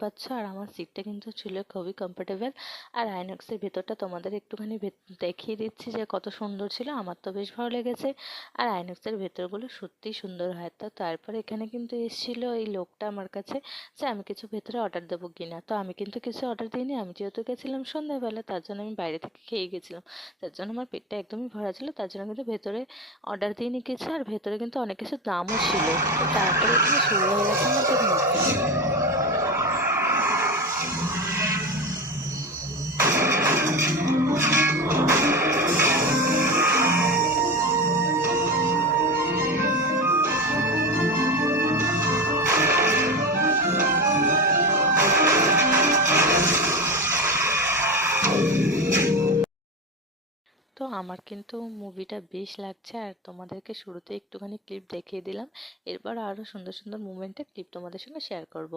পাচ্ছ, আর আমার সিটটা কিন্তু ছিল খুবই কমফোর্টেবল। আর আইনক্সের ভেতরটা তোমাদের একটুখানি দেখিয়ে দিচ্ছি যে কত সুন্দর ছিল। আমার তো বেশ ভালো লেগেছে। আর আইনক্সের ভেতরগুলো সত্যিই সুন্দর হয়। তো তারপরে এখানে কিন্তু এসেছিল এই লোকটা আমার কাছে, যে আমি কিছু ভেতরে অর্ডার দেবো কিনা। তো আমি কিন্তু কিছু অর্ডার দিইনি, আমি যেহেতু গেছিলাম সন্ধ্যাবেলা, তার জন্য আমি বাইরে থেকে খেয়ে গেছিলাম। তার জন্য আমার পেটটা একদমই ভরা ছিল, তার জন্য কিন্তু ভেতরে অর্ডার দিইনি কিছু। আর ভেতরে কিন্তু অনেক কিছু দামও ছিল। তো তারপরে এখানে শুরু হয়ে গেছে আমাদের মুভি। তো আমার কিন্তু মুভিটা বেশ লাগছে, আর তোমাদেরকে শুরুতে একটুখানি ক্লিপ দেখিয়ে দিলাম। এরপর আরো সুন্দর সুন্দর মুভমেন্টের ক্লিপ তোমাদের সঙ্গে শেয়ার করব।